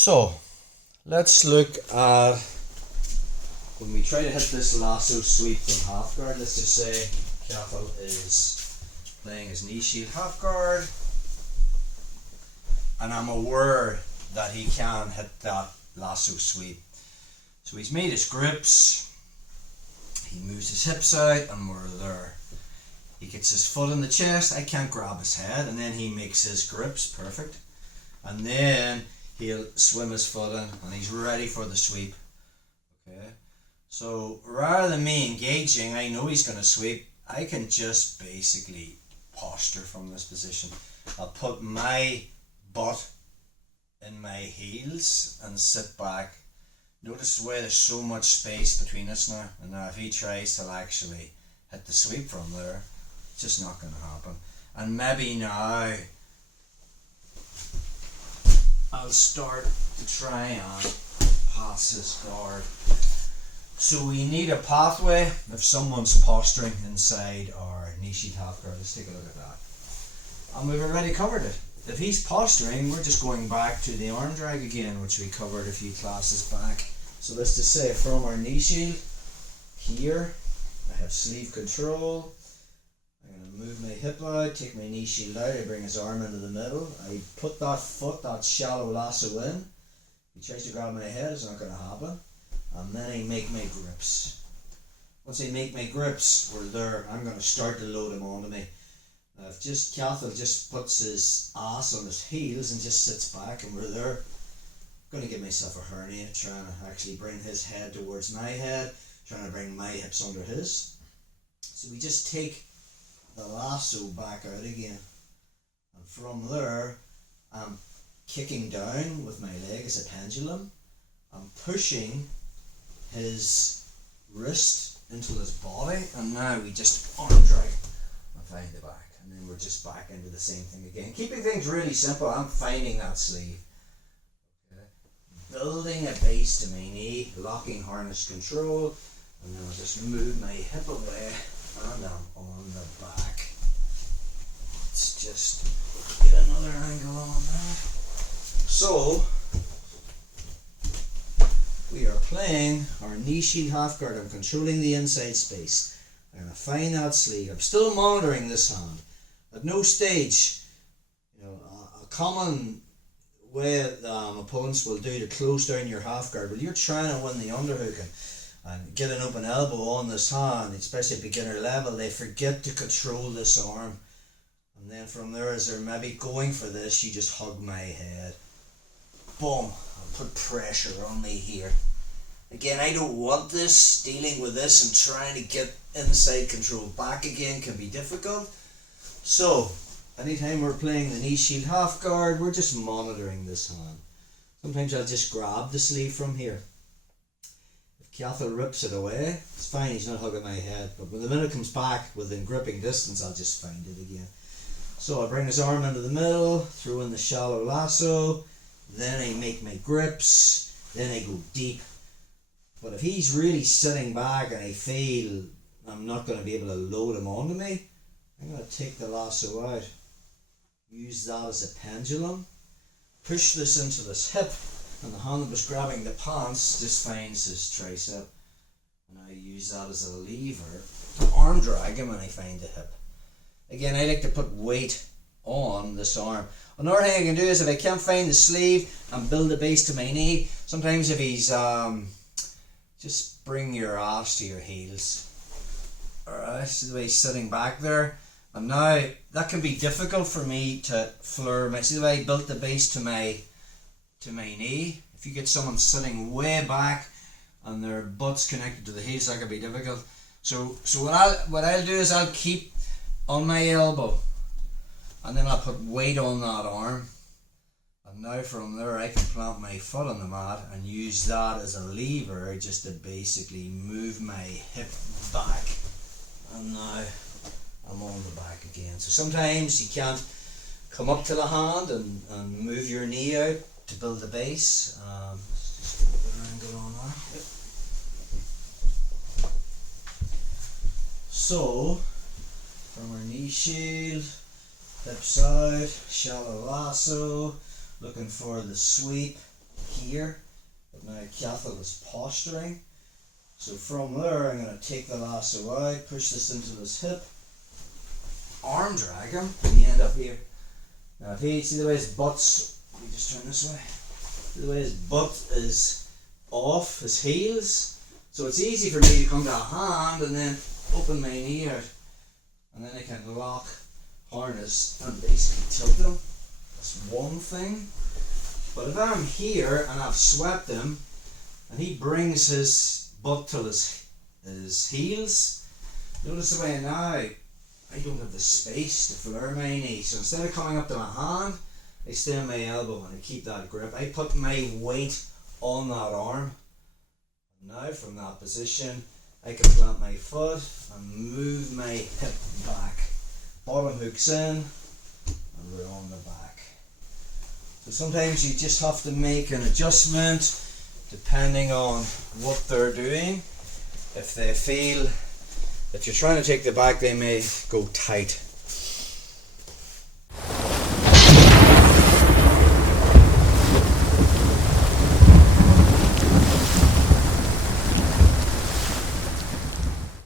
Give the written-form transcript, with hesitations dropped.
So let's look at when we try to hit this lasso sweep from half guard. Let's just say Cathal is playing his knee shield half guard, and I'm aware that he can hit that lasso sweep. So he's made his grips, he moves his hips out, and we're there. He gets his foot in the chest, I can't grab his head, and then he makes his grips, perfect. And then he'll swim his foot in, and he's ready for the sweep. Okay, so rather than me engaging, I know he's going to sweep, I can just basically posture from this position. I'll put my butt in my heels and sit back. Notice the way there's so much space between us now, and now if he tries to actually hit the sweep from there, it's just not going to happen. And maybe now I'll start to try and pass his guard. So we need a pathway if someone's posturing inside our knee sheath half guard. Let's take a look at that. And we've already covered it. If he's posturing, we're just going back to the Armdrag again, which we covered a few classes back. So let's just say from our knee shield, here, I have sleeve control. I'm going to move my hip out, take my knee shield out, I bring his arm into the middle. I put that foot, that shallow lasso in. If he tries to grab my head, it's not going to happen. And then I make my grips. Once I make my grips, we're there. I'm going to start to load him onto me. Now if just Cathal just puts his ass on his heels and just sits back and we're there, I'm going to give myself a hernia trying to actually bring his head towards my head, trying to bring my hips under his. So we just take the lasso back out again, and from there I'm kicking down with my leg as a pendulum. I'm pushing his wrist into his body, and now we just arm drag and find the back, and then we're just back into the same thing again, keeping things really simple. I'm finding that sleeve, okay, building a base to my knee, locking harness control, and then I'll just move my hip away and I'm on the back. Let's just get another angle on that. So we are playing our knee shield half guard. I'm controlling the inside space. I'm going to find that sleeve. I'm still monitoring this hand. At no stage, a common way opponents will do to close down your half guard, well, you're trying to win the underhook and get an open elbow on this hand, especially at beginner level, they forget to control this arm. And then from there, as they're maybe going for this, you just hug my head. Boom. I'll put pressure on me here. Again, I don't want this. Dealing with this and trying to get inside control back again can be difficult. So, anytime we're playing the knee shield half guard, we're just monitoring this hand. Sometimes I'll just grab the sleeve from here. If Cathal rips it away, it's fine, he's not hugging my head. But when the minute comes back within gripping distance, I'll just find it again. So I bring his arm into the middle, throw in the shallow lasso, then I make my grips, then I go deep. But if he's really sitting back and I feel I'm not going to be able to load him onto me, I'm going to take the lasso out, use that as a pendulum, push this into this hip, and the hand that was grabbing the pants just finds his tricep, and I use that as a lever to arm drag him, and I find the hip. Again, I like to put weight on this arm. Another thing I can do is if I can't find the sleeve and build a base to my knee, sometimes if he's just bring your ass to your heels. Alright, so the way he's sitting back there, and now that can be difficult for me to flare my, see the way I built the base to my knee. If you get someone sitting way back and their butt's connected to the heels, that can be difficult. So what I'll do is I'll keep on my elbow, and then I'll put weight on that arm, and now from there I can plant my foot on the mat and use that as a lever just to basically move my hip back, and now I'm on the back again. So sometimes you can't come up to the hand and move your knee out to build the base. Let's just get a better angle on that. Yep. So from our knee shield, hips out, shallow lasso, looking for the sweep here, but now Cathal is posturing. So from there, I'm going to take the lasso out, push this into this hip, arm drag him, and you end up here. Now if he, see the way his butt's, let me just turn this way, see the way his butt is off his heels, so it's easy for me to come to a hand and then open my knee out, and then I can lock, harness, and basically tilt him. That's one thing. But if I'm here and I've swept him, and he brings his butt to his heels, notice the way now I don't have the space to flare my knee, so instead of coming up to my hand, I stay on my elbow and I keep that grip. I put my weight on that arm. Now from that position, I can plant my foot and move my hip back. Bottom hooks in and we're on the back. So sometimes you just have to make an adjustment depending on what they're doing. If they feel, if you're trying to take the back, they may go tight.